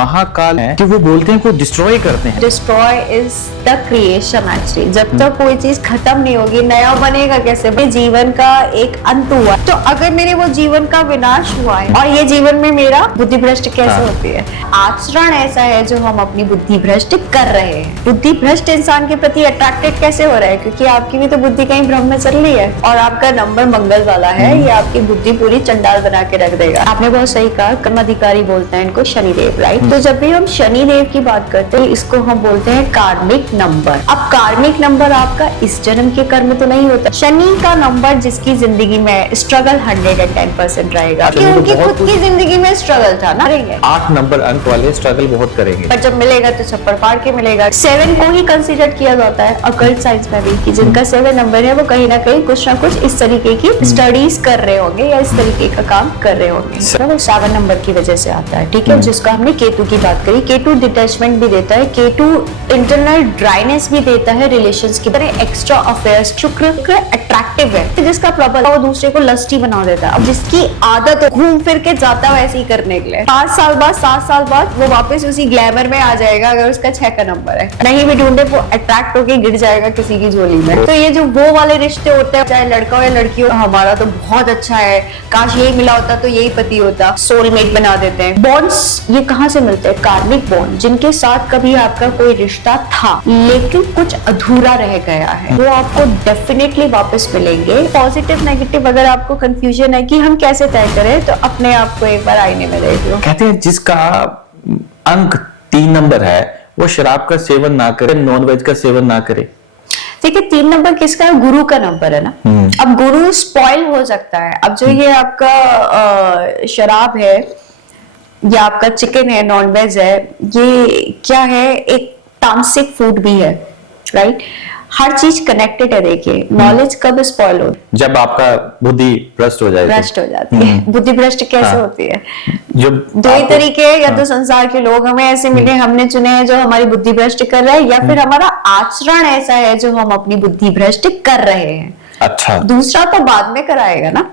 महाकाल है कि वो बोलते हैं को डिस्ट्रॉय करते हैं। Destroy is the creation actually. जब तक कोई चीज खत्म नहीं होगी नया बनेगा कैसे? मेरे जीवन का एक अंत हुआ, तो अगर मेरे वो जीवन का विनाश हुआ है और ये जीवन में मेरा बुद्धि भ्रष्ट कैसे होती है? आचरण ऐसा है जो हम अपनी बुद्धि भ्रष्ट कर रहे हैं। बुद्धि भ्रष्ट इंसान के प्रति अट्रैक्टेड कैसे हो रहा है? क्योंकि आपकी भी तो बुद्धि कहीं भ्रम में चल रही है और आपका नंबर मंगल वाला है। ये आपकी बुद्धि पूरी चंडाल बना के रख देगा। आपने बहुत सही कहा, कर्माधिकारी बोलते हैं इनको शनिदेव, राइट? तो जब भी हम शनिदेव की बात करते हैं इसको हम बोलते हैं कार्मिक नंबर। अब कार्मिक नंबर आपका इस जन्म के कर्म तो नहीं होता। शनि का नंबर जिसकी जिंदगी में स्ट्रगल 110% रहेगा, क्योंकि उनकी खुद की जिंदगी में स्ट्रगल था ना। 8 नंबर अंक वाले स्ट्रगल बहुत करेंगे, पर जब मिलेगा तो छप्पर फाड़ के मिलेगा। 7 को ही कंसीडर किया जाता है अकल्ट साइंस में भी कि जिनका 7 नंबर है वो कहीं ना कहीं कुछ ना कुछ इस तरीके की स्टडीज कर रहे होंगे या इस तरीके का काम कर रहे होंगे। वो 7 नंबर की वजह से आता है, ठीक है? जिसका हमने केतु की बात करी। केतु डिटैचमेंट भी देता है, केतु इंटरनल ड्राइनेस भी देता है रिलेशंस की तरह, एक्स्ट्रा अफेयर्स। शुक्र अट्रैक्टिव है, जिसका प्रबल वो दूसरे को लस्टी बना देता है। अब जिसकी आदत घूम फिर के जाता वैसे ही करने के लिए 5 साल बाद 7 साल बाद वो वापस उसी ग्लैमर में आ जाएगा अगर उसका 6 का नंबर है। नहीं भी ढूंढे वो अट्रैक्ट होके गिर जाएगा किसी की झोली में। तो ये जो वो वाले रिश्ते होते हैं, चाहे लड़का हो या लड़की हो, हमारा तो बहुत अच्छा है, काश यही मिला होता तो यही पति होता, सोलमेट बना देते हैं। बॉन्ड्स ये कहाँ से मिलते हैं? कार्मिक बॉन्ड, जिनके साथ कभी आपका कोई रिश्ता था लेकिन कुछ अधूरा रह गया है, वो आपको डेफिनेटली वापस मिलेंगे। पॉजिटिव नेगेटिव अगर आपको कंफ्यूजन है कि हम कैसे तय करें, तो अपने आप को एक बार आईने में देख लो। कहते हैं जिसका अंक 3 नंबर है वो शराब का सेवन ना करे, नॉनवेज का सेवन ना करे। देखिए 3 नंबर किसका है? गुरु का नंबर है ना। अब गुरु स्पॉइल हो सकता है। अब जो ये आपका शराब है या आपका चिकन है, नॉनवेज है, ये क्या है? एक तामसिक फूड भी है, राइट? हर चीज कनेक्टेड है। देखिए नॉलेज कब स्पॉइल हो? जब आपका बुद्धि भ्रष्ट हो जाए, भ्रष्ट हो जाती है। बुद्धि भ्रष्ट कैसे होती है? जब 2 ही तरीके, या तो संसार के लोग हमें ऐसे मिले, हमने चुने हैं जो हमारी बुद्धि भ्रष्ट कर रहा है, या फिर हमारा आचरण ऐसा है जो हम अपनी बुद्धि भ्रष्ट कर रहे हैं। अच्छा, दूसरा तो बाद में कराएगा ना।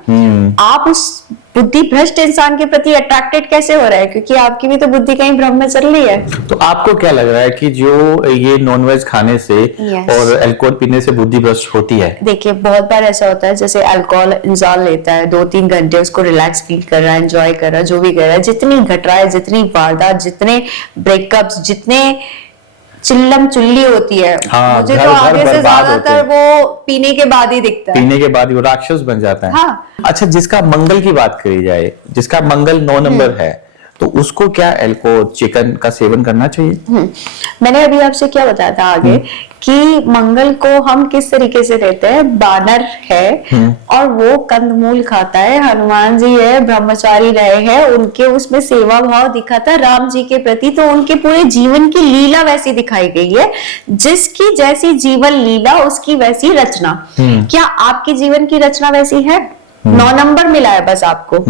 आप उस बुद्धि भ्रष्ट इंसान के प्रति अट्रैक्टेड कैसे हो रहे हैं? क्योंकि आपकी भी तो बुद्धि कहीं भ्रम में चल रही है। तो आपको क्या लग रहा है कि जो ये नॉनवेज खाने से और अल्कोहल पीने से बुद्धि भ्रष्ट होती है? देखिए बहुत बार ऐसा होता है, जैसे अल्कोहल इंसान लेता है 2-3 घंटे, उसको रिलैक्स फील कर रहा है, एंजॉय कर रहा है, जो भी कर रहा है, जितनी घट रहा है, जितनी वारदात, जितने ब्रेकअप्स, जितने चिल्लम चिल्ली होती है, मुझे तो आगे से ज्यादातर वो पीने के बाद ही दिखता है। पीने के बाद ही वो राक्षस बन जाता है। हाँ। अच्छा, जिसका मंगल की बात करी जाए, जिसका मंगल 9 नंबर है, तो उसको क्या अल्कोहल, चिकन का सेवन करना चाहिए? मैंने अभी आपसे क्या बताया था आगे कि मंगल को हम किस तरीके से लेते हैं? बानर है और वो कंदमूल खाता है, हनुमान जी है, ब्रह्मचारी रहे हैं, उनके उसमें सेवा भाव दिखा था राम जी के प्रति, तो उनके पूरे जीवन की लीला वैसी दिखाई गई है। जिसकी जैसी जीवन लीला उसकी वैसी रचना। क्या आपकी जीवन की रचना वैसी है? 9 नंबर मिला है बस आपको।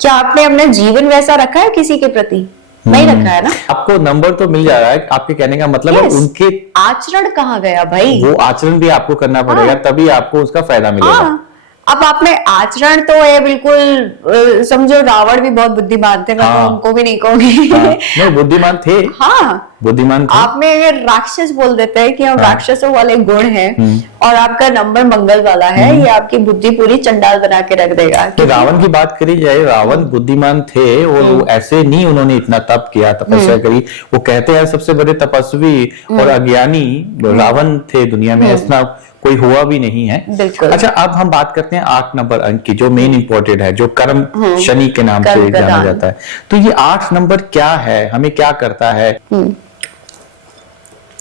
क्या आपने अपना जीवन वैसा रखा है किसी के प्रति? नहीं रखा है ना। आपको नंबर तो मिल जा रहा है, आपके कहने का मतलब है उनके आचरण कहाँ गया भाई? वो आचरण भी आपको करना पड़ेगा, तभी आपको उसका फायदा मिलेगा। अब आप में आचरण तो है बिल्कुल, समझो रावण भी बहुत बुद्धिमान थे, मैं तो उनको भी नहीं कहूंगी। नहीं, बुद्धिमान थे। हाँ, बुद्धिमान थे। आप में अगर राक्षस बोल देते हैं कि हम राक्षसों वाले गुण हैं और आपका नंबर मंगल वाला है, ये आपकी बुद्धि पूरी चंडाल बना के रख देगा। तो रावण की बात करी जाए, रावण बुद्धिमान थे और ऐसे नहीं उन्होंने इतना तप किया, तपस्या करी। वो कहते हैं सबसे बड़े तपस्वी और अज्ञानी रावण थे दुनिया में, ऐसा कोई हुआ भी नहीं है। अच्छा, अब हम बात करते हैं 8 नंबर अंक की, जो मेन इंपॉर्टेंट है, जो कर्म शनि के नाम से जाना जाता है। तो ये 8 नंबर क्या है, हमें क्या करता है?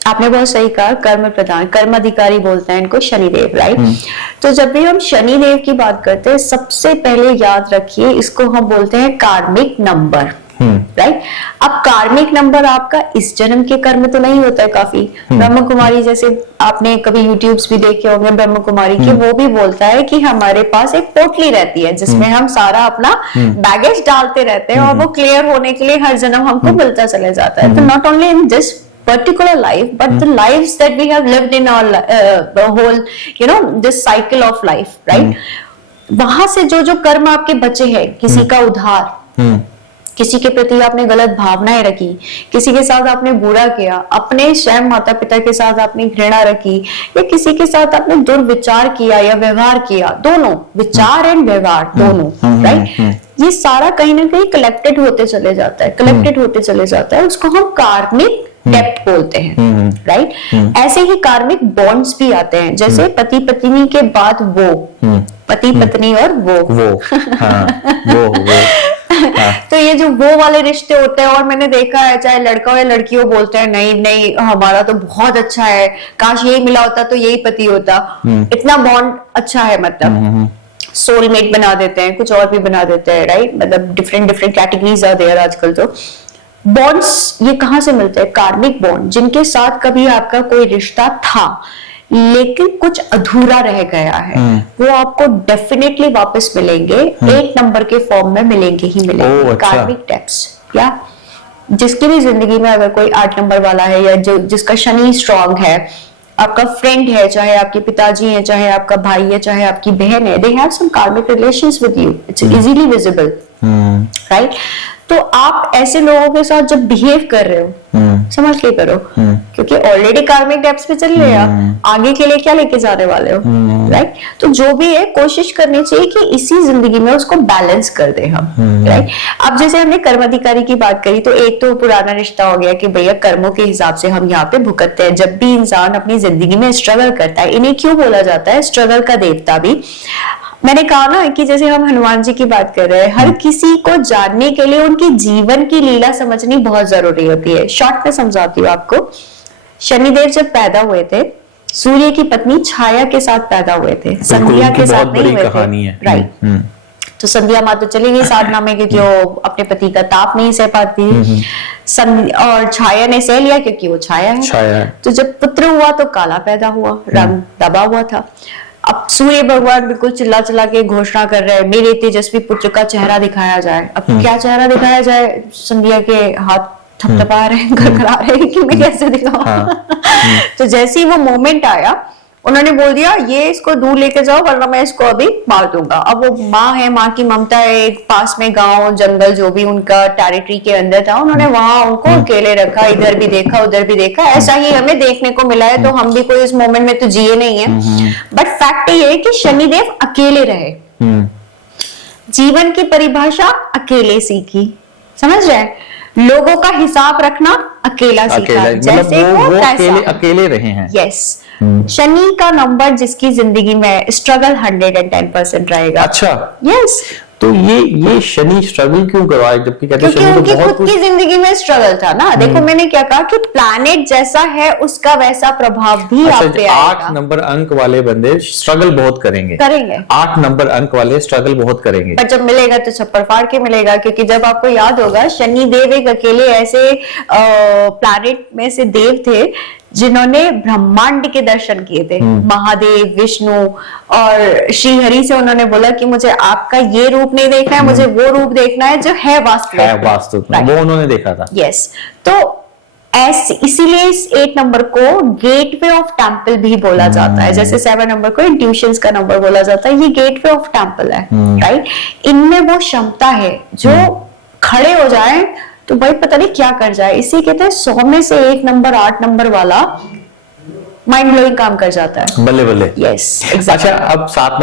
आपने बहुत सही कहा, कर्म प्रधान, कर्म अधिकारी बोलते हैं इनको शनिदेव, राइट? तो जब भी हम शनिदेव की बात करते हैं, सबसे पहले याद रखिए इसको हम बोलते हैं कार्मिक नंबर, राइट? अब कार्मिक नंबर आपका इस जन्म के कर्म तो नहीं होता है। काफी ब्रह्म कुमारी, जैसे आपने कभी यूट्यूब्स भी देखे होंगे ब्रह्म कुमारी के, वो भी बोलता है कि हमारे पास एक पोटली रहती है जिसमें हम सारा अपना बैगेज डालते रहते हैं और वो क्लियर होने के लिए हर जन्म हमको मिलता चला जाता है। तो not only in this particular life but the lives that we have lived in our the whole this cycle of life, right? वहां से जो जो कर्म आपके बचे हैं, किसी का उधार, किसी के प्रति आपने गलत भावनाएं रखी, किसी के साथ आपने बुरा किया, अपने स्वयं माता पिता के साथ आपने घृणा रखी, या किसी के साथ आपने दुर्विचार किया या व्यवहार किया, दोनों विचार एंड व्यवहार दोनों, राइट, ये सारा कहीं ना कहीं कलेक्टेड होते चले जाता है, उसको हम कार्मिक डेप्थ बोलते हैं, राइट। ऐसे ही कार्मिक बॉन्ड्स भी आते हैं, जैसे पति पत्नी के बाद वो, पति पत्नी और वो तो ये जो वो वाले रिश्ते होते हैं, और मैंने देखा है चाहे लड़का हो या लड़की हो, बोलते हैं नहीं नहीं हमारा तो बहुत अच्छा है, काश यही मिला होता तो यही पति होता, इतना बॉन्ड अच्छा है, मतलब सोलमेट बना देते हैं, कुछ और भी बना देते हैं, राइट। मतलब डिफरेंट कैटेगरीज आर देयर आजकल। तो बॉन्ड्स ये कहां से मिलते हैं? कार्मिक बॉन्ड, जिनके साथ कभी आपका कोई रिश्ता था लेकिन कुछ अधूरा रह गया है, वो आपको डेफिनेटली वापस मिलेंगे, 8 नंबर के फॉर्म में मिलेंगे ही मिलेंगे। अच्छा। कार्मिक डेप्स, या जिसकी भी जिंदगी में अगर कोई 8 नंबर वाला है, या जो जिसका शनि स्ट्रांग है, आपका फ्रेंड है, चाहे आपके पिताजी हैं, चाहे आपका भाई है, चाहे आपकी बहन है, दे हैव सम कार्मिक relations with you, it's easily visible, right. तो आप ऐसे लोगों के साथ जब बिहेव कर रहे हो, समझ के करो, क्योंकि ऑलरेडी कार्मिक डेप्स पे चल रहे हो, आगे के लिए क्या लेके जाने वाले हो, राइट। तो जो भी है कोशिश करनी चाहिए कि इसी जिंदगी में उसको बैलेंस कर दे हम, राइट। अब जैसे हमने कर्म अधिकारी की बात करी, तो एक तो पुराना रिश्ता हो गया कि भैया कर्मों के हिसाब से हम यहाँ पे भुगतते हैं। जब भी इंसान अपनी जिंदगी में स्ट्रगल करता है, इन्हें क्यों बोला जाता है स्ट्रगल का देवता भी? मैंने कहा ना कि जैसे हम हनुमान जी की बात कर रहे हैं, हर किसी को जानने के लिए उनकी जीवन की लीला समझनी बहुत जरूरी होती है। शॉर्ट में समझाती हूँ आपको। शनिदेव जब पैदा हुए थे, सूर्य की पत्नी छाया के साथ पैदा हुए थे, संध्या के साथ नहीं हुए थे, राइट। तो संध्या माँ तो चली गई साधना में, क्योंकि वो अपने पति का ताप नहीं सह पाती, और छाया ने सह लिया क्योंकि वो छाया है। तो जब पुत्र हुआ तो काला पैदा हुआ, रंग दबा हुआ था। अब सूर्य भगवान बिल्कुल चिल्ला चिल्ला के घोषणा कर रहे हैं, मेरे तेजस्वी पुत्र का चेहरा दिखाया जाए। अब क्या चेहरा दिखाया जाए? संध्या के हाथ थपथपा रहे हैं, खड़खड़ा रहे हैं कि मैं कैसे दिखाऊं। तो जैसे ही वो मोमेंट आया, उन्होंने बोल दिया ये इसको दूर लेके जाओ वरना मैं इसको अभी मार दूंगा। अब वो माँ है, माँ की ममता है, एक पास में गांव जंगल जो भी उनका टेरिटरी के अंदर था, उन्होंने वहां उनको अकेले रखा, इधर भी देखा उधर भी देखा। ऐसा ही हमें देखने को मिला है, तो हम भी कोई इस मोमेंट में तो जिए नहीं है, बट फैक्ट ये है कि शनिदेव अकेले रहे, जीवन की परिभाषा अकेले सीखी, समझ रहे हैं? लोगों का हिसाब रखना अकेला सीखा, जैसे वो अकेले रहे हैं। यस। शनि का नंबर जिसकी जिंदगी में स्ट्रगल 110% रहेगा। अच्छा, यस। तो ये शनि स्ट्रगल क्यों करवाए, जबकि कहते हैं क्योंकि शनि उनकी तो बहुत खुद की जिंदगी में स्ट्रगल था ना। देखो मैंने क्या कहा कि प्लैनेट जैसा है उसका वैसा प्रभाव भी आप पे आएगा। 8 नंबर अंक वाले बंदे स्ट्रगल बहुत करेंगे 8 नंबर अंक वाले स्ट्रगल बहुत करेंगे, पर जब मिलेगा तो छप्पर फाड़ के मिलेगा। क्योंकि जब आपको याद होगा, शनि देव एक अकेले ऐसे प्लैनेट में से देव थे जिन्होंने ब्रह्मांड के दर्शन किए थे। महादेव, विष्णु और श्री हरि से उन्होंने बोला कि मुझे आपका ये रूप नहीं देखना है, मुझे वो रूप देखना है जो है वास्तविक, वो उन्होंने देखा था। यस। तो इसीलिए इस 8 नंबर को गेटवे ऑफ टेम्पल भी बोला जाता है। जैसे 7 नंबर को इंट्यूशंस का नंबर बोला जाता है, ये गेटवे ऑफ टेम्पल है, राइट। इनमें वो क्षमता है जो खड़े हो जाए तो भाई पता नहीं क्या कर जाए। इसी कहते हैं 100 में से 1 नंबर 8 नंबर वाला माइंड ब्लोइंग काम कर जाता है। बल्ले बल्ले। यस, अच्छा, अब 7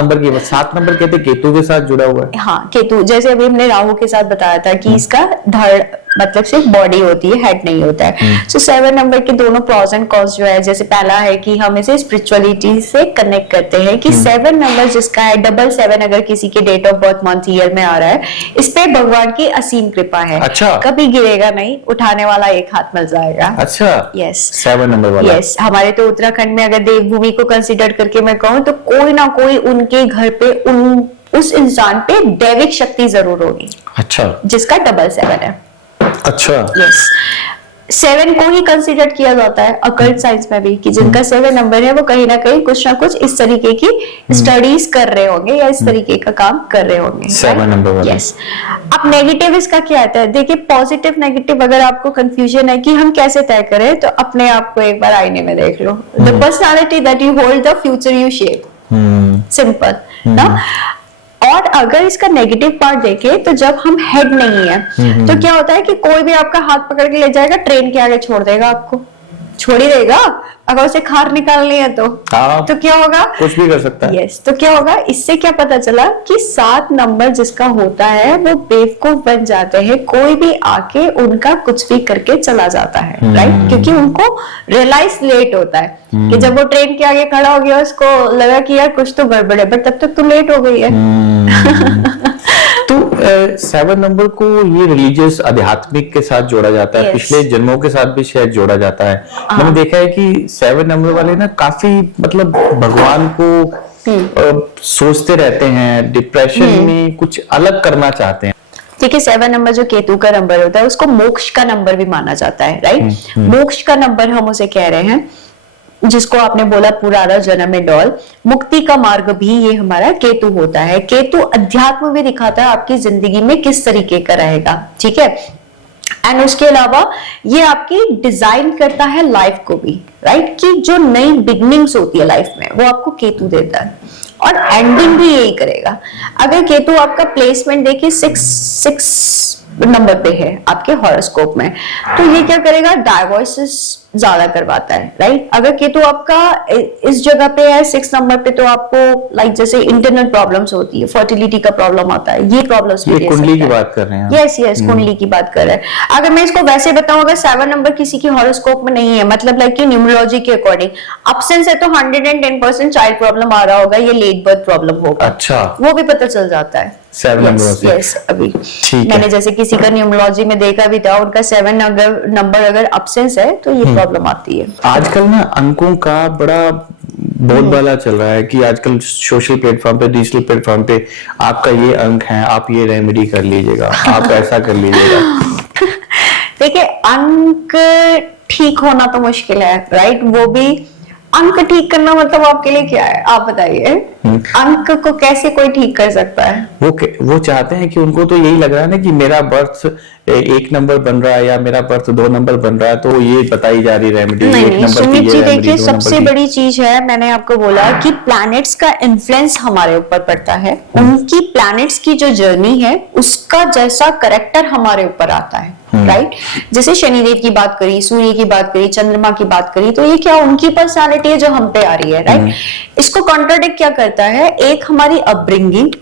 नंबर कहते केतु के साथ जुड़ा हुआ है। हाँ, केतु, जैसे अभी हमने राहु के साथ बताया था कि इसका धड़ मतलब सिर्फ बॉडी होती है, हेड नहीं होता है। सो 7 नंबर के दोनों प्रॉस एंड कॉन्स जो है, जैसे पहला है कि हम इसे स्पिरिचुअलिटी से कनेक्ट करते हैं कि 7 नंबर जिसका है, 7 अगर किसी के date of birth month year में आ रहा है, इस पे भगवान की असीम कृपा है। अच्छा। कभी गिरेगा नहीं, उठाने वाला एक हाथ मिल जाएगा। अच्छा। यस, 7 नंबर वाला। यस। हमारे तो उत्तराखंड में अगर देवभूमि को कंसीडर करके मैं कहूँ तो कोई ना कोई उनके घर पे उस इंसान पे दैविक शक्ति जरूर होगी। अच्छा। जिसका 7 है। अच्छा। यस। 7 को ही कंसीडर किया जाता है अकल्ट साइंस में भी कि जिनका 7 नंबर है वो कहीं ना कहीं कुछ ना कुछ इस तरीके की स्टडीज कर रहे होंगे या इस तरीके का काम कर रहे होंगे। 7 नंबर वाले। यस। अब नेगेटिव इसका क्या आता है? देखिए, पॉजिटिव नेगेटिव अगर आपको कंफ्यूजन है कि हम कैसे तय करें, तो अपने आप को एक बार आईने में देख लो। The personality that you hold, the future you shape. Simple ना। और अगर इसका नेगेटिव पार्ट देखें तो जब हम हेड नहीं है तो क्या होता है कि कोई भी आपका हाथ पकड़ के ले जाएगा, ट्रेन के आगे छोड़ देगा, आपको छोड़ ही देगा। अगर उसे खार निकालनी है तो हाँ, तो क्या होगा, कुछ भी कर सकता है। यस, तो क्या होगा, इससे क्या पता चला कि 7 नंबर जिसका होता है वो बेवकूफ बन जाते हैं, कोई भी आके उनका कुछ भी करके चला जाता है, राइट, क्योंकि उनको रियलाइज लेट होता है कि जब वो ट्रेन के आगे खड़ा हो गया उसको लगा कि यार कुछ तो गड़बड़ है, बट तब तक तो लेट हो गई है। तो 7 नंबर को ये रिलीजियस आध्यात्मिक के साथ जोड़ा जाता है, Yes. पिछले जन्मों के साथ भी शायद जोड़ा जाता है। मैंने देखा है कि 7 नंबर वाले ना काफी मतलब भगवान को सोचते रहते हैं, डिप्रेशन में कुछ अलग करना चाहते हैं। ठीक है, 7 नंबर जो केतु का नंबर होता है उसको मोक्ष का नंबर भी माना जाता है, राइट। मोक्ष का नंबर हम उसे कह रहे हैं जिसको आपने बोला पुराना जन्म में डॉल, मुक्ति का मार्ग भी ये हमारा केतु होता है। केतु अध्यात्म भी दिखाता है आपकी जिंदगी में किस तरीके का रहेगा, ठीक है। एंड उसके अलावा ये आपकी डिजाइन करता है लाइफ को भी, राइट, कि जो नई बिगनिंग्स होती है लाइफ में वो आपको केतु देता है और एंडिंग भी यही करेगा। अगर केतु आपका प्लेसमेंट देखिए 6 नंबर पे है आपके हॉरोस्कोप में, तो ये क्या करेगा, डाइवोर्सेस ज्यादा करवाता है, राइट। अगर केतु आपका इस जगह पे है 6 नंबर पे, तो आपको लाइक जैसे इंटरनल प्रॉब्लम्स होती है, फर्टिलिटी का प्रॉब्लम आता है, ये प्रॉब्लम्स ये कुंडली की बात कर रहे हैं। यस यस, कुंडली की बात कर रहे हैं। अगर मैं इसको वैसे बताऊं, अगर 7 नंबर किसी की हॉरोस्कोप में नहीं है, मतलब लाइक कि न्यूमरोलॉजी के अकॉर्डिंग अब्सेंस है, तो 110% चाइल्ड प्रॉब्लम आ रहा होगा, ये लेट बर्थ प्रॉब्लम होगा, अच्छा, वो भी पता चल जाता है 7 नंबर से। यस, अभी ठीक मैंने है। जैसे किसी का न्यूमरोलॉजी में देखा भी था, उनका 7 नंबर अगर अब्सेंस है तो ये प्रॉब्लम आती है। आजकल ना अंकों का बड़ा बोलबाला चल रहा है कि आजकल सोशल प्लेटफॉर्म पे, डिजिटल प्लेटफॉर्म पे आपका ये अंक है, आप ये रेमेडी कर लीजिएगा, आप ऐसा कर लीजिएगा। देखिए, अंक ठीक होना तो मुश्किल है, राइट, वो भी अंक ठीक करना मतलब आपके लिए क्या है, आप बताइए। अंक को कैसे कोई ठीक कर सकता है? वो चाहते हैं कि उनको तो यही लग रहा है ना कि मेरा बर्थ 1 नंबर बन रहा है या मेरा बर्थ 2 नंबर बन रहा है, तो ये बताई जा रही रेमेडी, 1 नहीं, नंबर की सुमित ये जी रेमेडी, देखिए, 2 सबसे नंबर की। बड़ी चीज है, मैंने आपको बोला कि प्लैनेट्स का इन्फ्लुएंस हमारे ऊपर पड़ता है, उनकी प्लैनेट्स की जो जर्नी है उसका जैसा करेक्टर हमारे ऊपर आता है, राइट। जैसे शनिदेव की बात करी, सूर्य की बात करी, चंद्रमा की बात करी, तो ये क्या उनकी पर्सनालिटी है जो हम पे आ रही है, राइट। इसको कॉन्ट्राडिक्ट क्या करता है, एक हमारी अपब्रिंगिंग,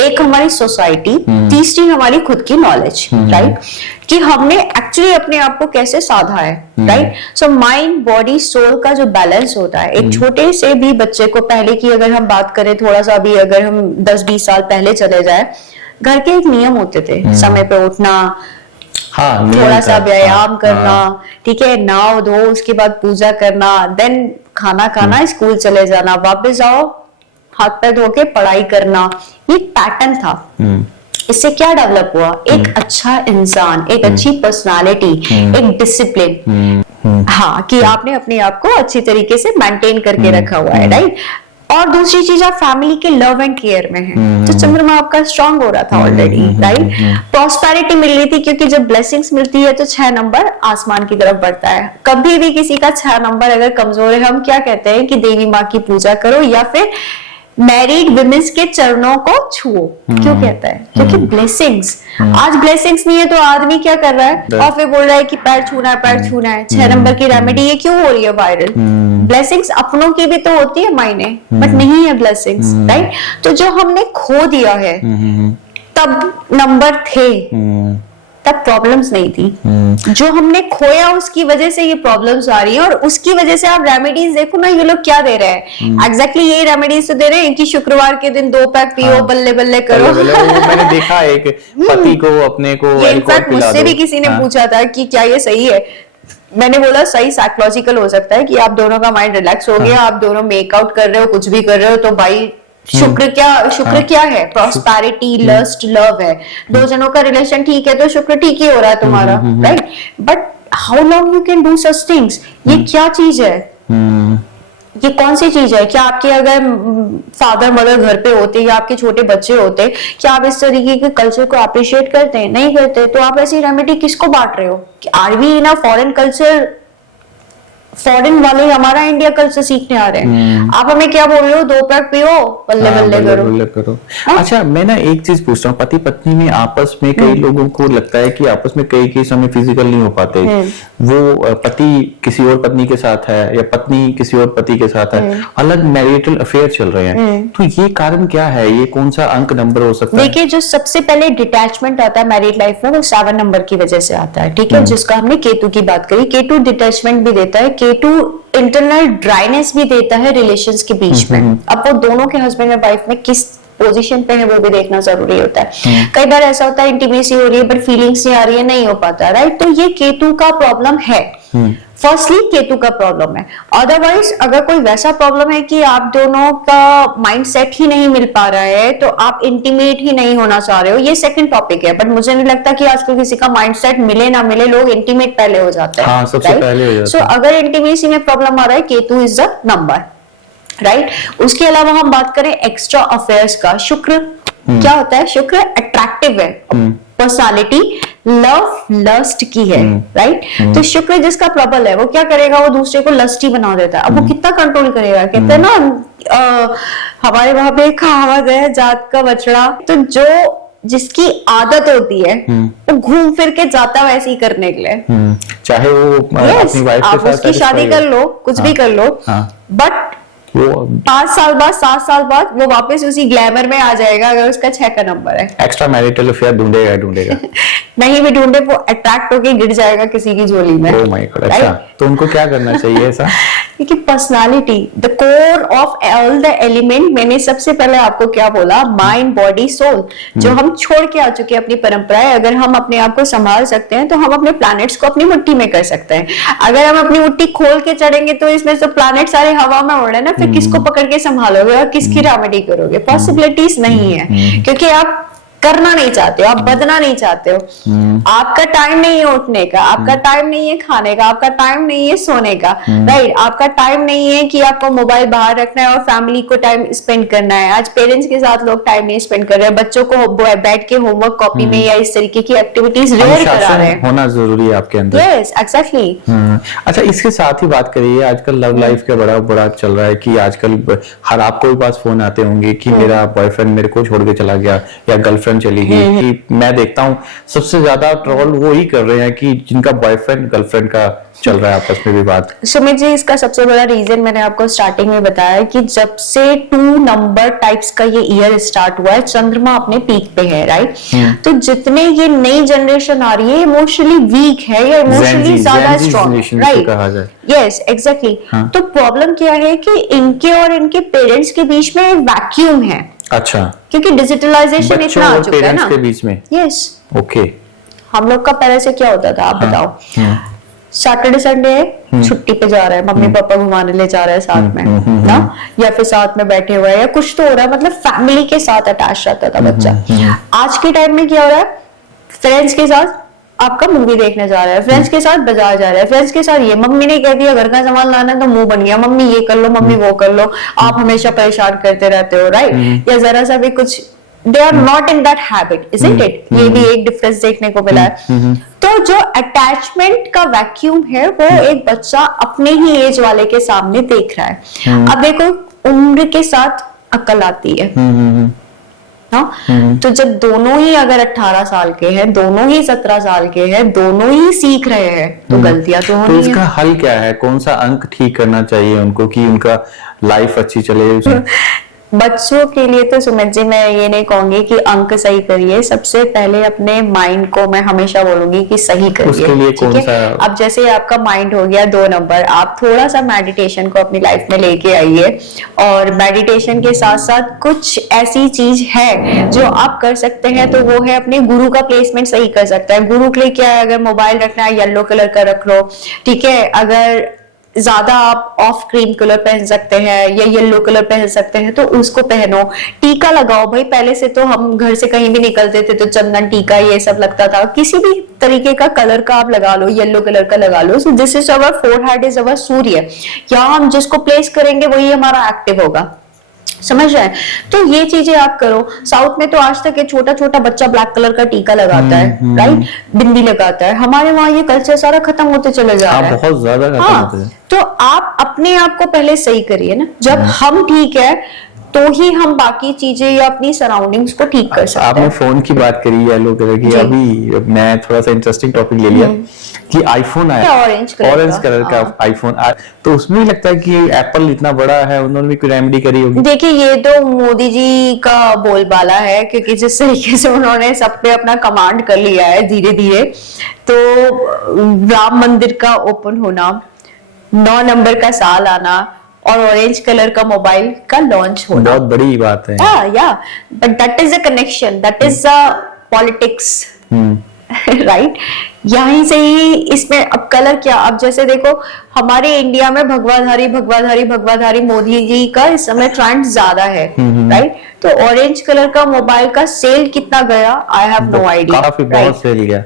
एक हमारी सोसाइटी, तीसरी हमारी खुद की नॉलेज, राइट, कि हमने एक्चुअली अपने आप को कैसे साधा है, right. So mind body soul का जो बैलेंस होता है, एक छोटे से भी बच्चे को, पहले की अगर हम बात करें थोड़ा सा भी, अगर हम 10-20 साल पहले चले जाए, घर के एक नियम होते थे, समय पे उठना, हाँ, थोड़ा सा व्यायाम करना, ठीक है, नाव धो, उसके बाद पूजा करना, देन खाना खाना, स्कूल चले जाना, वापस आओ, हाथ पैर धो के पढ़ाई करना, ये पैटर्न था। इससे क्या डेवलप हुआ, एक अच्छा इंसान, एक अच्छी पर्सनालिटी, एक डिसिप्लिन, हाँ, कि आपने अपने आप को अच्छी तरीके से मेंटेन करके रखा हुआ है, राइट। और दूसरी चीज, आप फैमिली के लव एंड केयर में हैं, तो चंद्रमा आपका स्ट्रांग हो रहा था ऑलरेडी, राइट। प्रॉस्पेरिटी मिल रही थी, क्योंकि जब ब्लेसिंग्स मिलती है तो 6 नंबर आसमान की तरफ बढ़ता है। कभी भी किसी का 6 नंबर अगर कमजोर है, हम क्या कहते हैं कि देवी माँ की पूजा करो, या फिर मैरिड विमेंस के चरणों को छुओ। क्यों कहता है, क्योंकि ब्लेसिंग्स, आज ब्लेसिंग्स नहीं है तो आदमी क्या कर रहा है, और फिर बोल रहा है कि पैर छूना है, पैर छूना है। 6 नंबर की रेमेडी ये क्यों हो रही है वायरल? ब्लेसिंग्स अपनों की भी तो होती है मायने, बट नहीं है ब्लेसिंग्स, राइट। तो जो हमने खो दिया है, तब नंबर थे, तब प्रॉब्लम्स नहीं थी, जो हमने खोया उसकी वजह से ये प्रॉब्लम्स आ रही है। और उसकी वजह से आप रेमेडीज देखो ना, ये लोग क्या दे रहे हैं, एग्जैक्टली यही रेमेडीज तो दे रहे हैं कि शुक्रवार के दिन 2 पैक पियो, बल्ले बल्ले करो। बल्ले बल्ले, वो मैंने देखा एक पति को अपने को ये अल्कोहल इनफैक्ट पिला मुझसे दो। भी किसी ने पूछा था कि क्या ये सही है, मैंने बोला सही साइकोलॉजिकल हो सकता है कि आप दोनों का माइंड रिलैक्स हो गया, आप दोनों मेकआउट कर रहे हो, कुछ भी कर रहे हो, तो भाई शुक्र क्या है, प्रॉस्पेरिटी, लस्ट, लव है, 2 जनों का रिलेशन ठीक है तो शुक्र ठीक ही हो रहा है तुम्हारा, right. But how long you can do such things, ये क्या चीज है, ये कौन सी चीज है? क्या आपके अगर फादर मदर घर पे होते या आपके छोटे बच्चे होते, क्या आप इस तरीके के कल्चर को अप्रिशिएट करते हैं? नहीं करते, तो आप ऐसी रेमेडी किसको बांट रहे हो? Are we in a foreign culture foreign वाले हमारा इंडिया कल्चर सीखने आ रहे हैं। आप हमें क्या बोल रहे हो, 2 पैक पियो, बल्ले बल्ले करो। बल्ले करो। अच्छा, मैं ना एक चीज पूछ रहा हूँ, पति पत्नी में आपस में कई लोगों को लगता है कि आपस में कई केस में फिजिकल नहीं हो पाते, वो पति किसी और पत्नी के साथ है या पत्नी किसी और पति के साथ है, अलग मैरिटल अफेयर चल रहे हैं, तो ये कारण क्या है? ये कौन सा अंक नंबर हो सकता है? देखिए, जो सबसे पहले डिटैचमेंट आता है मैरिड लाइफ में, वो 7 नंबर की वजह से आता है, ठीक है, जिसका हमने केतु की बात करी। केतु डिटैचमेंट भी देता है, केतु इंटरनल ड्राइनेस भी देता है रिलेशंस के बीच में। अब वो दोनों के हस्बैंड और वाइफ में किस पोजीशन पे है वो भी देखना जरूरी होता है। कई बार ऐसा होता है इंटीमेसी हो रही है बट फीलिंग्स नहीं आ रही है, नहीं हो पाता, राइट? तो ये केतु का प्रॉब्लम है। फर्स्टली केतु का प्रॉब्लम है। अदरवाइज अगर कोई वैसा प्रॉब्लम है कि आप दोनों का माइंड सेट ही नहीं मिल पा रहा है, तो आप इंटीमेट ही नहीं होना चाह रहे हो, ये सेकंड टॉपिक है। बट मुझे नहीं लगता कि आजकल किसी का माइंड सेट मिले ना मिले, लोग इंटीमेट पहले हो जाते हैं। हाँ, सबसे पहले हो जाता है। सो अगर इंटीमेसी में प्रॉब्लम आ रहा है, Ketu is the number, right? उसके अलावा हम बात करें एक्स्ट्रा अफेयर्स का, शुक्र क्या होता है? शुक्र अट्रैक्टिव है, पर्सनालिटी लव लस्ट की है, राइट? तो शुक्र जिसका प्रबल है वो क्या करेगा? वो दूसरे को लस्टी बना देता है। अब वो कितना कंट्रोल करेगा? कहते हैं ना, हमारे वहां पे एक कहावत है, जात का बछड़ा। तो जो जिसकी आदत होती है वो घूम फिर के जाता वैसे ही करने के लिए, चाहे वो अपनी वाइफ आप उसकी शादी कर लो, कुछ भी कर लो, बट वो 5 साल बाद 7 साल बाद वो वापस उसी ग्लैमर में आ जाएगा अगर उसका 6 का नंबर है। एक्स्ट्रा मैरिटल अफेयर ढूंढेगा नहीं भी ढूंढे, वो अट्रैक्ट होके गिर जाएगा किसी की झोली में। Oh my God. अच्छा, तो उनको क्या करना चाहिए ऐसा? क्योंकि personality the core of all the element, मैंने सबसे पहले आपको क्या बोला? माइंड बॉडी सोल, जो हम छोड़ के आ चुके हैं अपनी परंपराएं। अगर हम अपने आप को संभाल सकते हैं तो हम अपने प्लैनेट्स को अपनी मुट्ठी में कर सकते हैं। अगर हम अपनी मुट्ठी खोल के चढ़ेंगे तो इसमें तो प्लैनेट सारे हवा में उड़ रहे हैं ना, फिर किसको पकड़ के संभालोगे और किसकी रेमेडी करोगे? पॉसिबिलिटीज नहीं है, क्योंकि आप करना नहीं चाहते हो, आप बदलना नहीं चाहते हो। आपका टाइम नहीं है उठने का, आपका टाइम नहीं है खाने का, आपका टाइम नहीं है सोने का, राइट? आपका टाइम नहीं है कि आपको मोबाइल बाहर रखना है और फैमिली को टाइम स्पेंड करना है। आज पेरेंट्स के साथ लोग टाइम नहीं स्पेंड कर रहे हैं, बच्चों को बैठ के होमवर्क कॉपी में या इस तरीके की एक्टिविटीज रेयर करा रहे हैं। होना जरूरी है आपके अंदर। Yes, exactly. अच्छा, इसके साथ ही बात करिए, आजकल लव लाइफ का बड़ा चल रहा है कि आजकल हर आपको भी पास फोन आते होंगे कि मेरा बॉयफ्रेंड मेरे को छोड़ के चला गया या गर्लफ्रेंड चली गई। मैं देखता हूँ सबसे ज्यादा ट्रोल वो ही कर रहे हैं कि जिनका बॉयफ्रेंड गर्लफ्रेंड का चल रहा है आपस में विवाद। सुमित जी, इसका सबसे बड़ा रीजन मैंने आपको स्टार्टिंग में बताया कि जब से 2 नंबर टाइप्स का ये ईयर स्टार्ट हुआ है, चंद्रमा अपने पीक पे है, राइट? तो जितने ये नई जनरेशन आ रही है इमोशनली वीक है या इमोशनली ज्यादा स्ट्रॉन्ग, राइट? Yes, exactly. तो प्रॉब्लम क्या है कि इनके और इनके पेरेंट्स के बीच में वैक्यूम है। अच्छा, क्योंकि डिजिटलाइजेशन इतना आ चुका है ना के बीच में। Yes, okay. हम लोग का पहले से क्या होता था, आप बताओ? सैटरडे संडे छुट्टी पे जा रहा है, मम्मी पापा घुमाने ले जा रहे हैं साथ में ना, या फिर साथ में बैठे हुए हैं या कुछ तो हो रहा है, मतलब फैमिली के साथ अटैच रहता था बच्चा। आज के टाइम में क्या हो रहा है? फ्रेंड्स के साथ आपका मूवी देखने जा रहा है, फ्रेंड्स के साथ बाजार जा रहा है, फ्रेंड्स के साथ ये मम्मी ने कह दिया घर का सामान लाना है तो मुंह बन गया, मम्मी ये कर लो, मम्मी वो कर लो, आप हमेशा परेशान करते रहते हो, राइट? या जरा सा भी कुछ, they are not in that habit, isn't it? ये भी एक डिफरेंस देखने को मिला है। तो जो अटैचमेंट का वैक्यूम है वो एक बच्चा अपने ही एज वाले के सामने देख रहा है। अब देखो, उम्र के साथ अकल आती है ना, तो जब दोनों ही अगर 18 साल के हैं, दोनों ही 17 साल के हैं, दोनों ही सीख रहे हैं, तो गलतियां तो होनी है। तो इसका हल क्या है? कौन सा अंक ठीक करना चाहिए उनको कि उनका लाइफ अच्छी चले? बच्चों के लिए तो सुमित जी मैं ये नहीं कहूंगी कि अंक सही करिए, सबसे पहले अपने माइंड को मैं हमेशा बोलूंगी कि सही करिए। उसके लिए कौन सा? अब जैसे आपका माइंड हो गया 2 नंबर, आप थोड़ा सा मेडिटेशन को अपनी लाइफ में लेके आइए, और मेडिटेशन के साथ साथ कुछ ऐसी चीज है जो आप कर सकते हैं, तो वो है अपने गुरु का प्लेसमेंट सही कर सकता है। गुरु के लिए क्या है? अगर मोबाइल रखना है येलो कलर का रख लो, ठीक है? अगर ज्यादा आप ऑफ क्रीम कलर पहन सकते हैं या येलो कलर पहन सकते हैं तो उसको पहनो। टीका लगाओ भाई, पहले से तो हम घर से कहीं भी निकलते थे तो चंदन टीका ये सब लगता था, किसी भी तरीके का कलर का आप लगा लो, येलो कलर का लगा लो। So this is our forehead, is our Surya. यहाँ हम जिसको प्लेस करेंगे वही हमारा एक्टिव होगा, समझ रहे हैं? तो ये चीजें आप करो। साउथ में तो आज तक एक छोटा छोटा बच्चा ब्लैक कलर का टीका लगाता है, राइट, बिंदी लगाता है। हमारे वहां ये कल्चर सारा खत्म होते चले जा रहा है। बहुत ज्यादा खत्म होते हैं। तो आप अपने आप को पहले सही करिए ना। जब हम ठीक है तो ही हम बाकी चीजें या अपनी सराउंडिंग्स को ठीक कर सकते आपने हैं। फोन की बात करी येलो कलर की, अभी मैं थोड़ा सा इंटरेस्टिंग टॉपिक ले लिया कि आईफोन आया, ऑरेंज कलर का आईफोन आया, तो उसमें भी लगता है कि एप्पल इतना बड़ा है, उन्होंने भी कोई रेमेडी करी होगी। देखिए ये तो मोदी जी का बोलबाला है, क्योंकि जिस तरीके से उन्होंने सब पे अपना कमांड कर लिया है धीरे धीरे, तो राम मंदिर का ओपन होना, 9 नंबर का साल आना और ऑरेंज कलर का मोबाइल का लॉन्च होना बहुत बड़ी बात है। या but that is a connection, that is a politics, right. यहीं से ही इसमें अब कलर क्या, अब जैसे देखो हमारे इंडिया में भगवाधारी भगवाधारी भगवाधारी मोदी जी का इस समय ट्रेंड ज्यादा है, राइट। तो ऑरेंज कलर का मोबाइल का सेल कितना गया, आई हैव नो आइडिया, काफी बहुत सेल गया।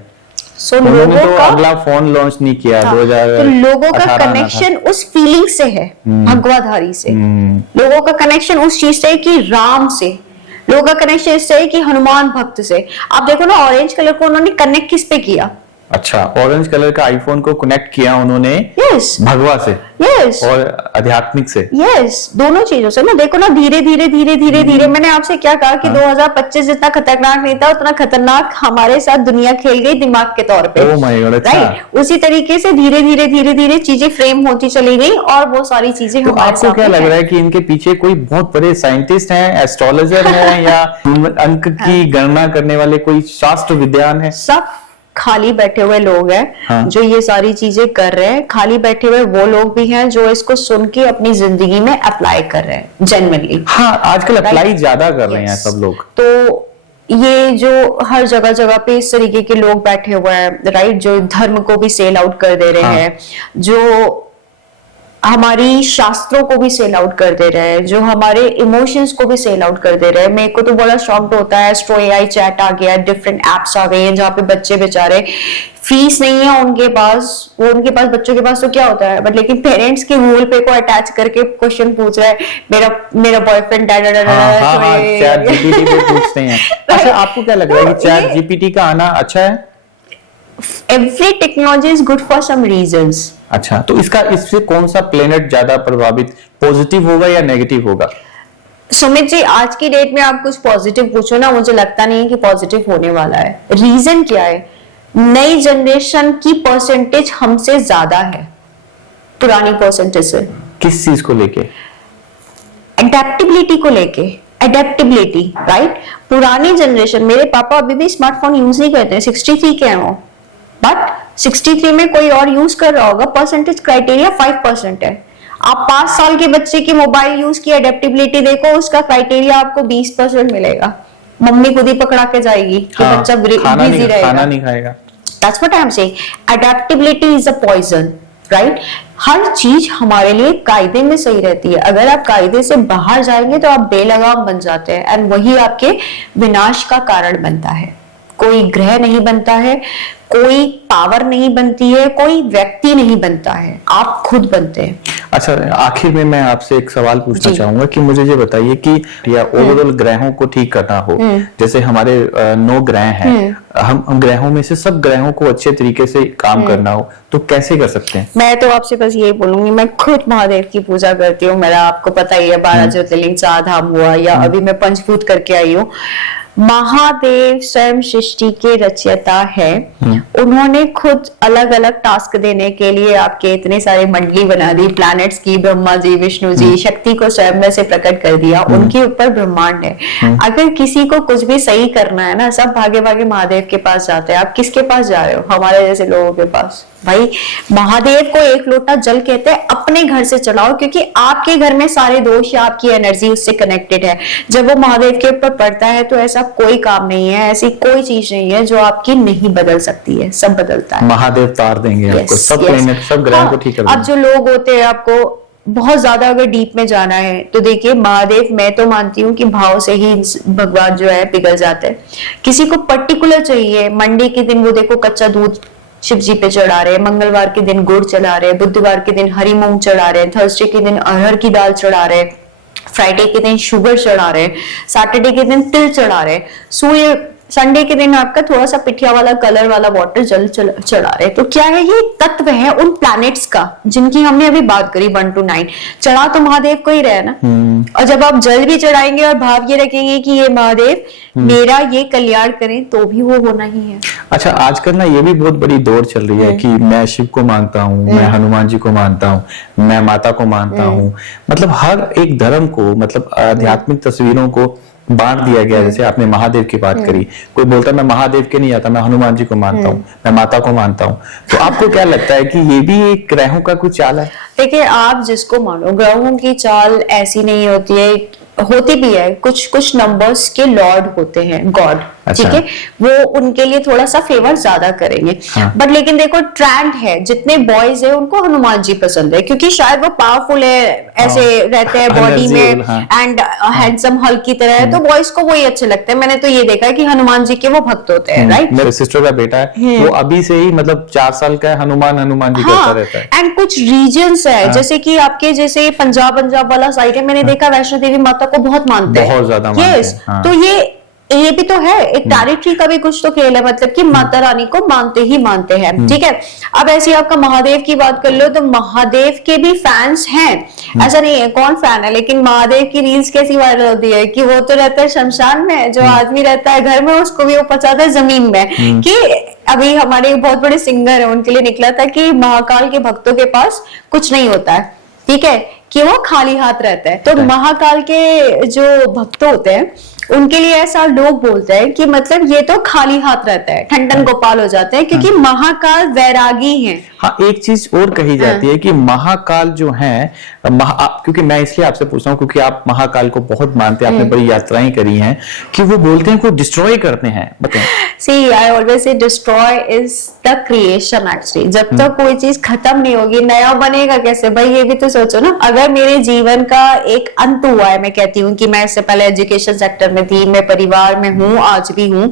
सो उन्होंने लोगों तो का अगला फोन लॉन्च नहीं किया, 2018 तो लोगों का कनेक्शन उस फीलिंग से है, भगवाधारी से। लोगों का कनेक्शन उस चीज से है कि राम से, लोगों का कनेक्शन इससे है कि हनुमान भक्त से। आप देखो ना ऑरेंज कलर को उन्होंने कनेक्ट किस पे किया? अच्छा, ऑरेंज कलर का आईफोन को कनेक्ट किया उन्होंने यस भगवा से, यस और आध्यात्मिक से, यस, दोनों चीजों से ना। देखो ना धीरे धीरे धीरे धीरे धीरे, मैंने आपसे क्या कहा कि 2025 जितना खतरनाक नहीं था उतना खतरनाक हमारे साथ दुनिया खेल गई दिमाग के तौर पे। ओह माय गॉड, अच्छा। राइट, उसी तरीके से धीरे धीरे धीरे धीरे चीजें फ्रेम होती चली गई और वो सारी चीजें तो हमारे आपको क्या लग रहा है कि इनके पीछे कोई बहुत बड़े साइंटिस्ट हैं, एस्ट्रोलॉजर हैं, या अंक की गणना करने वाले कोई शास्त्र विद्वान है? सब खाली बैठे हुए लोग हैं हाँ। जो ये सारी चीजें कर रहे हैं। खाली बैठे हुए वो लोग भी हैं जो इसको सुन के अपनी जिंदगी में अप्लाई कर रहे हैं जेन्युइनली। हाँ, आजकल अप्लाई ज्यादा कर रहे हैं सब लोग। तो ये जो हर जगह जगह पे इस तरीके के लोग बैठे हुए हैं, राइट, जो धर्म को भी सेल आउट कर दे रहे हैं, जो हमारी शास्त्रों को भी सेल आउट कर दे रहे हैं, जो हमारे इमोशंस को भी सेल आउट कर दे रहे हैं। मेरे को तो बड़ा शॉक्ड होता है, एस्ट्रो एआई चैट आ गया, डिफरेंट एप्स आ गए हैं जहाँ पे बच्चे बेचारे, फीस नहीं है उनके पास, वो उनके पास, बच्चों के पास तो क्या होता है, बट लेकिन पेरेंट्स के गूगल पे को अटैच करके क्वेश्चन पूछ रहा है, मेरा बॉयफ्रेंड चैट जीपीटी पे पूछते हैं। अच्छा, आपको क्या लग रहा है कि चैट जीपीटी का आना अच्छा है? Every technology is good for some reasons. अच्छा, तो इससे कौन सा प्लेनेट ज्यादा प्रभावित, पॉजिटिव होगा या नेगेटिव होगा? सुमित जी, आज की डेट में आप कुछ पॉजिटिव पूछो ना, मुझे लगता नहीं है कि पॉजिटिव होने वाला है। रीजन क्या है? नई जनरेशन की परसेंटेज हमसे ज्यादा है पुरानी परसेंटेज से। किस चीज को लेके? एडेप्टेबिलिटी को लेके, एडेप्टेबिलिटी, राइट। पुरानी जनरेशन, मेरे पापा अभी भी स्मार्टफोन यूज नहीं करते हैं, 63 के हैं वो, बट 63 में कोई और यूज कर रहा होगा। परसेंटेज क्राइटेरिया 5% है। आप 5 साल के बच्चे की मोबाइल यूज की एडेप्टेबिलिटी देखो, उसका क्राइटेरिया आपको 20% मिलेगा। मम्मी खुद ही पकड़ा के जाएगी कि बच्चा बिजी रहेगा, खाना नहीं खाएगा। That's what I'm saying. Adaptability is a poison, right? हर चीज हमारे लिए कायदे में सही रहती है। अगर आप कायदे से बाहर जाएंगे तो आप बेलगाम बन जाते हैं, एंड वही आपके विनाश का कारण बनता है। कोई ग्रह नहीं बनता है, कोई पावर नहीं बनती है, कोई व्यक्ति नहीं बनता है, आप खुद बनते हैं। अच्छा, आखिर में मैं आपसे एक सवाल पूछना चाहूंगा कि मुझे ये बताइए कि या ओवरऑल ग्रहों को ठीक करना हो, जैसे हमारे 9 ग्रह हैं, हम ग्रहों में से सब ग्रहों को अच्छे तरीके से काम करना हो तो कैसे कर सकते हैं? मैं तो आपसे बस यही बोलूंगी, मैं खुद महादेव की पूजा करती हूँ। मेरा आपको पता ही है 12 ज्योतिर्लिंग 4 धाम हुआ, या अभी मैं पंचभूत करके आई हूँ। महादेव स्वयं सृष्टि के रचयिता है। उन्होंने खुद अलग अलग टास्क देने के लिए आपके इतने सारे मंडली बना दी, प्लैनेट्स की, ब्रह्मा जी, विष्णु जी, शक्ति को स्वयं में से प्रकट कर दिया। उनके ऊपर ब्रह्मांड है। अगर किसी को कुछ भी सही करना है ना, सब भागे भागे महादेव के पास जाते हैं। आप किसके पास जा रहे हो? हमारे जैसे लोगों के पास। भाई, महादेव को एक लोटा जल कहते हैं, अपने घर से चढ़ाओ, क्योंकि आपके घर में सारे दोष या आपकी एनर्जी उससे कनेक्टेड है। जब वो महादेव के ऊपर पड़ता है तो ऐसा कोई काम नहीं है, ऐसी कोई चीज नहीं है जो आपकी नहीं बदल सकती है, सब बदलता है। महादेव तार देंगे आपको, सब प्लेनेट, सब ग्रह को ठीक कर देंगे। अब जो लोग होते हैं, आपको बहुत ज्यादा अगर डीप में जाना है तो देखिए, महादेव, मैं तो मानती हूँ कि भाव से ही भगवान जो है पिघल जाते हैं। किसी को पर्टिकुलर चाहिए, मंडे के दिन वो देखो कच्चा दूध शिव जी पे चढ़ा रहे हैं, मंगलवार के दिन गुड़ चढ़ा रहे हैं, बुधवार के दिन हरी मूंग चढ़ा रहे हैं, थर्सडे के दिन अरहर की दाल चढ़ा रहे हैं, फ्राइडे के दिन शुगर चढ़ा रहे, सैटरडे के दिन तिल चढ़ा रहे, सूर्य संडे के दिन आपका थोड़ा सा पिठिया वाला कलर वाला वाटर जल चढ़ा रहे। तो क्या है, ये तत्व है उन प्लैनेट्स का जिनकी हमने अभी बात करी 1 to 9। चढ़ा तो महादेव को ही रहे ना। और जब आप जल भी चढ़ाएंगे और भाव ये रखेंगे कि ये महादेव मेरा ये कल्याण करें, तो भी वो होना ही है। अच्छा, आजकल ना ये भी बहुत बड़ी दौड़ चल रही है कि मैं शिव को मानता हूँ, मैं हनुमान जी को मानता हूँ, मैं माता को मानता हूँ। मतलब हर एक धर्म को, मतलब आध्यात्मिक तस्वीरों को बांट दिया गया। जैसे आपने महादेव की बात करी, कोई बोलता है मैं महादेव के नहीं आता, मैं हनुमान जी को मानता हूँ, मैं माता को मानता हूँ। तो आपको क्या लगता है कि ये भी एक ग्रहों का कुछ चाल है? देखिए, आप जिसको मानो, ग्रहों की चाल ऐसी नहीं होती है, होती भी है। कुछ कुछ नंबर्स के लॉर्ड होते हैं, गॉड, ठीक है, वो उनके लिए थोड़ा सा फेवर ज्यादा करेंगे। बट लेकिन देखो, ट्रेंड है, जितने बॉयज है उनको हनुमान जी पसंद है, क्योंकि शायद वो पावरफुल है, ऐसे रहते हैं बॉडी में, एंड हैंडसम हल्क की तरह है, तो बॉयज को वही अच्छे लगते हैं। मैंने तो ये देखा है कि हनुमान जी के वो भक्त होते हैं, राइट। मेरे सिस्टर का बेटा है, वो अभी से ही मतलब 4 साल का है, हनुमान जी करता रहता है। एंड कुछ रीजन्स है, जैसे कि आपके जैसे पंजाब वाला साइड है, मैंने देखा वैष्णो देवी माता को बहुत मानते हैं, बहुत ज्यादा मानते हैं। तो ये भी तो है, एक टेरिटरी का भी कुछ तो खेल है, मतलब कि माता रानी को मानते ही मानते हैं, ठीक है। अब ऐसी आपका महादेव की बात कर लो, तो महादेव के भी फैंस हैं, ऐसा नहीं है कौन फैन है, लेकिन महादेव की रील्स कैसी वायरल होती है कि वो तो रहता है शमशान में, जो आदमी रहता है घर में उसको भी वो पहुंचाता है जमीन में। कि अभी हमारे बहुत बड़े सिंगर है, उनके लिए निकला था कि महाकाल के भक्तों के पास कुछ नहीं होता है, ठीक है, कि वो खाली हाथ रहता है। तो महाकाल के जो भक्त होते हैं उनके लिए ऐसा लोग बोलते हैं कि मतलब ये तो खाली हाथ रहता है, ठंडन गोपाल हो जाते हैं, क्योंकि महाकाल वैरागी है। हाँ, एक चीज और कही जाती है कि महाकाल जो है, क्योंकि मैं इसलिए आपसे पूछ रहा हूँ क्योंकि आप महाकाल को बहुत मानते हैं, आपने बड़ी यात्राएं करी हैं, कि वो बोलते हैं को डिस्ट्रॉय करते हैं। बताएं। See, I always say destroy is the creation actually। जब तक कोई चीज खत्म नहीं होगी, नया बनेगा कैसे भाई, ये भी तो सोचो ना। अगर मेरे जीवन का एक अंत हुआ है, मैं कहती हूँ कि मैं इससे पहले एजुकेशन सेक्टर में थी, मैं परिवार में हूँ, आज भी हूँ,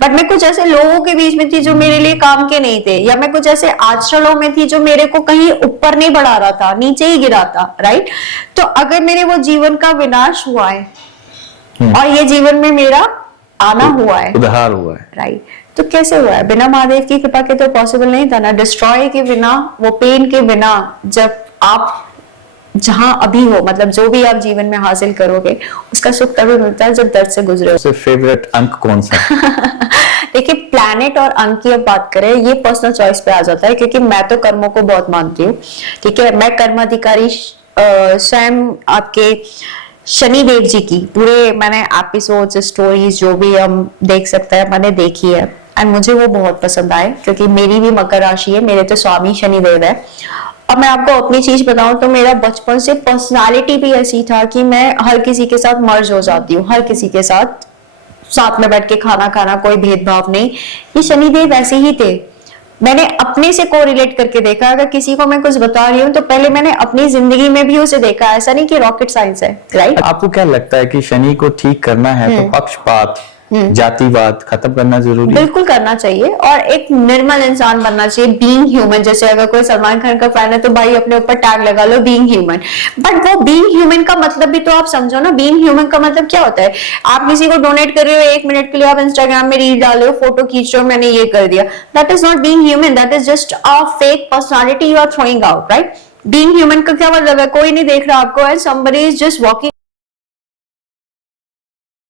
बट मैं कुछ ऐसे लोगों के बीच में थी जो मेरे लिए काम के नहीं थे, या मैं कुछ ऐसे आश्रमों में थी जो मेरे को कहीं ऊपर नहीं बढ़ा रहा था, नीचे ही गिरा था, राइट। तो अगर मेरे वो जीवन का विनाश हुआ है और ये जीवन में मेरा आना हुआ है, उद्धार हुआ है, राइट, तो कैसे हुआ है? बिना महादेव की कृपा के तो पॉसिबल नहीं था ना। डिस्ट्रॉय के बिना, वो पेन के बिना, जब आप जहां अभी हो, मतलब जो भी आप जीवन में हासिल करोगे उसका सुख तभी मिलता है जब दर्द से गुजरे हो। सबसे फेवरेट अंक कौन सा? देखिए, प्लैनेट और अंक की अब बात करें, ये पर्सनल चॉइस पे आ जाता है, क्योंकि मैं तो कर्मों को बहुत मानती हूँ, ठीक है। मैं कर्माधिकारी स्वयं आपके शनि देव जी की पूरे मैंने एपिसोड्स, स्टोरीज जो भी हम देख सकते हैं, मैंने देखी है, एंड मुझे वो बहुत पसंद आए, क्योंकि मेरी भी मकर राशि है, मेरे तो स्वामी शनि देव है। अब मैं आपको अपनी चीज बताऊं तो मेरा बचपन से पर्सनालिटी भी ऐसी था कि मैं हर किसी के साथ मर्ज हो जाती हूँ, हर किसी के साथ में बैठ के खाना खाना, कोई भेदभाव नहीं। ये शनिदेव ऐसे ही थे। मैंने अपने से कोरिलेट करके देखा, अगर किसी को मैं कुछ बता रही हूँ तो पहले मैंने अपनी जिंदगी में भी उसे देखा, ऐसा नहीं कि रॉकेट साइंस है, राइट। आपको क्या लगता है कि शनि को ठीक करना है तो पक्षपात, जातिवाद खत्म करना जरूरी है? बिल्कुल करना चाहिए, और एक निर्मल इंसान बनना चाहिए, बीइंग ह्यूमन। जैसे अगर कोई सलमान खान का फैन है तो भाई अपने ऊपर टैग लगा लो बीइंग ह्यूमन, बट वो बीइंग ह्यूमन का मतलब भी तो आप समझो ना। बीइंग ह्यूमन का मतलब क्या होता है? आप किसी को डोनेट कर रहे हो 1 मिनट के लिए, आप इंस्टाग्राम में रील डाल रहे हो, फोटो खींच रहे हो, मैंने ये कर दिया, that is not being human, that is just a fake personality you are throwing out, right. Being human का क्या मतलब है? कोई नहीं देख रहा आपको, and somebody is just walking